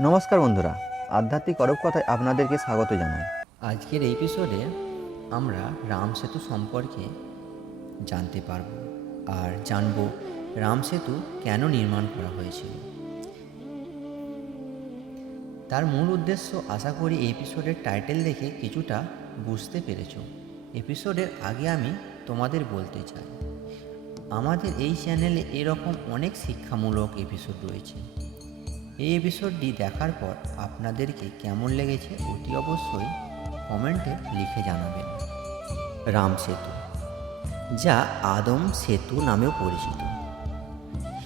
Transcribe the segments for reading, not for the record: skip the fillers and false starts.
নমস্কার বন্ধুরা, আধ্যাত্মিক অরূপ কথায় আপনাদেরকে স্বাগত জানাই। আজকের এই এপিসোডে আমরা রাম সেতু সম্পর্কে জানতে পারব আর জানব রাম সেতু কেন নির্মাণ করা হয়েছিল। তার মূল উদ্দেশ্য আশা করি এই এপিসোডের টাইটেল দেখে কিছুটা বুঝতে পেরেছ। এপিসোডের আগে আমি তোমাদের বলতে চাই, আমাদের এই চ্যানেলে এরকম অনেক শিক্ষামূলক এপিসোড রয়েছে। এই এপিসোডটি দেখার পর আপনাদেরকে কেমন লেগেছে অতি অবশ্যই কমেন্টে লিখে জানাবেন। রাম সেতু, যা আদম সেতু নামেও পরিচিত,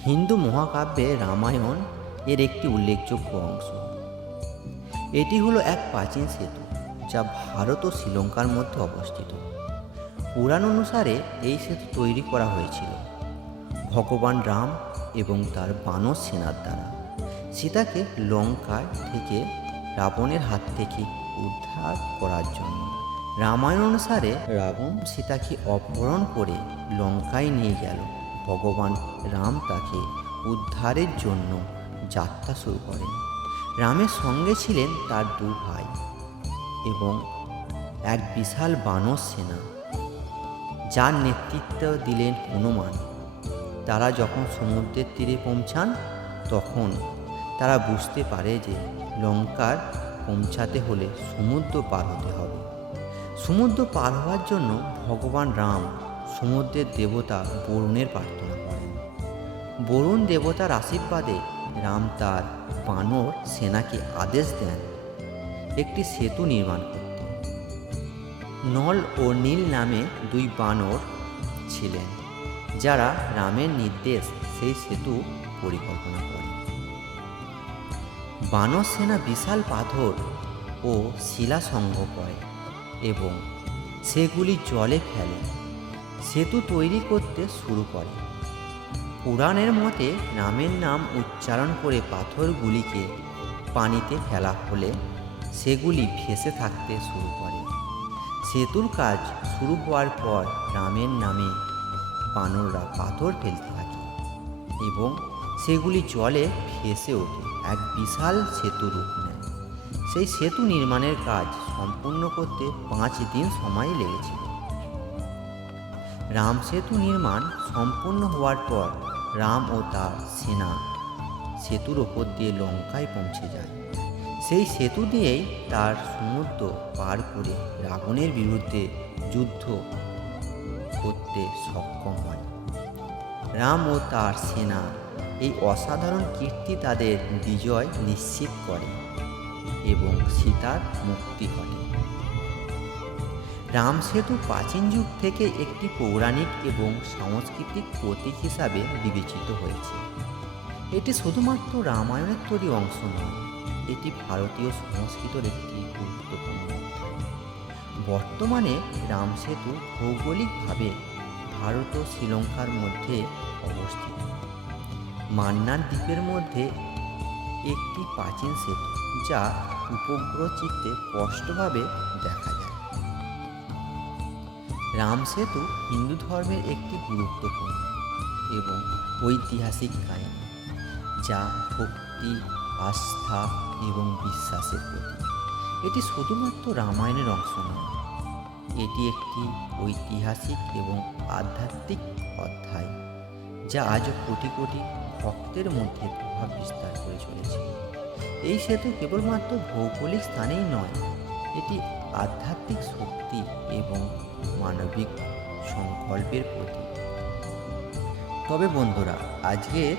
হিন্দু মহাকাব্যে রামায়ণ এর একটি উল্লেখযোগ্য অংশ। এটি হলো এক প্রাচীন সেতু যা ভারত ও শ্রীলঙ্কার মধ্যে অবস্থিত। পুরাণ অনুসারে এই সেতু তৈরি করা হয়েছিল ভগবান রাম এবং তার বানর সেনার দ্বারা সীতাকে লঙ্কা থেকে রাবণের হাত থেকে উদ্ধার করার জন্য। রামায়ণ অনুসারে রাবণ সীতাকে অপহরণ করে লঙ্কায় নিয়ে গেল। ভগবান রাম তাকে উদ্ধারের জন্য যাত্রা শুরু করেন। রামের সঙ্গে ছিলেন তার দু ভাই এবং এক বিশাল বানর সেনা, যার নেতৃত্ব দিলেন হনুমান। তারা যখন সমুদ্রের তীরে পৌঁছান তখন তারা বুঝতে পারে যে লঙ্কার পৌঁছাতে হলে সমুদ্র পার হতে হবে। সমুদ্র পার হওয়ার জন্য ভগবান রাম সমুদ্রের দেবতা বরুণের প্রার্থনা করেন। বরুণ দেবতার আশীর্বাদে রাম তার বানর সেনাকে আদেশ দেন একটি সেতু নির্মাণ করতে। নল ও নীল নামে দুই বানর ছিলেন, যারা রামের নির্দেশ সেই সেতু পরিকল্পনা করে। বানর সেনা বিশাল পাথর ও শিলা সংগ্রহ করে এবং সেগুলি জলে ফেলে সেতু তৈরি করতে শুরু করে। পুরাণের মতে রামের নাম উচ্চারণ করে পাথরগুলিকে পানিতে ফেলা হলে সেগুলি ভেসে থাকতে শুরু করে। সেতুর কাজ শুরু হওয়ার পর রামের নামে বানররা পাথর ফেলতে থাকে এবং সেগুলি জলে ভেসে ওঠে, এক বিশাল সেতু রূপ নেয়। সেই সেতু নির্মাণের কাজ সম্পূর্ণ করতে 5 দিন সময় লেগেছিল। রাম সেতু নির্মাণ সম্পূর্ণ হওয়ার পর রাম ও তার সেনা সেতুর ওপর দিয়ে লঙ্কায় পৌঁছে যায়। সেই সেতু দিয়েই তার সমুদ্র পার করে রাবণের বিরুদ্ধে যুদ্ধ করতে সক্ষম হয়। রাম ও তার সেনা এই অসাধারণ কীর্তি তাদের বিজয় নিশ্চিত করে এবং সীতার মুক্তি ঘটে। রাম সেতু প্রাচীন যুগ থেকে একটি পৌরাণিক এবং সাংস্কৃতিক প্রতীক হিসাবে বিবেচিত হয়েছে। এটি শুধুমাত্র রামায়ণের তৈরি অংশ নয়, এটি ভারতীয় সংস্কৃতির একটি গুরুত্বপূর্ণ অধ্যায়। বর্তমানে রাম সেতু ভৌগোলিকভাবে ভারত ও শ্রীলঙ্কার মধ্যে অবস্থিত। মান্নার দ্বীপের মধ্যে একটি প্রাচীন সেতু, যা উপগ্রহ চিত্রে স্পষ্টভাবে দেখা যায়। রাম সেতু হিন্দু ধর্মের একটি গুরুত্বপূর্ণ এবং ঐতিহাসিক কাহিনী, যা ভক্তি, আস্থা এবং বিশ্বাসের প্রতীক। এটি শুধুমাত্র রামায়ণের অংশ নয়, এটি একটি ঐতিহাসিক এবং আধ্যাত্মিক অধ্যায়, যা আজও কোটি কোটি ভক্তের মধ্যে প্রভাব বিস্তার করে চলেছে। এই সেতু কেবলমাত্র ভৌগোলিক স্থানেই নয়, এটি আধ্যাত্মিক শক্তি এবং মানবিক সংকল্পের প্রতীক। তবে বন্ধুরা, আজকের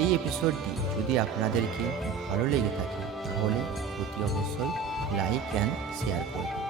এই এপিসোডটি যদি আপনাদেরকে ভালো লেগে থাকে তাহলে অতি অবশ্যই লাইক অ্যান্ড শেয়ার করবেন।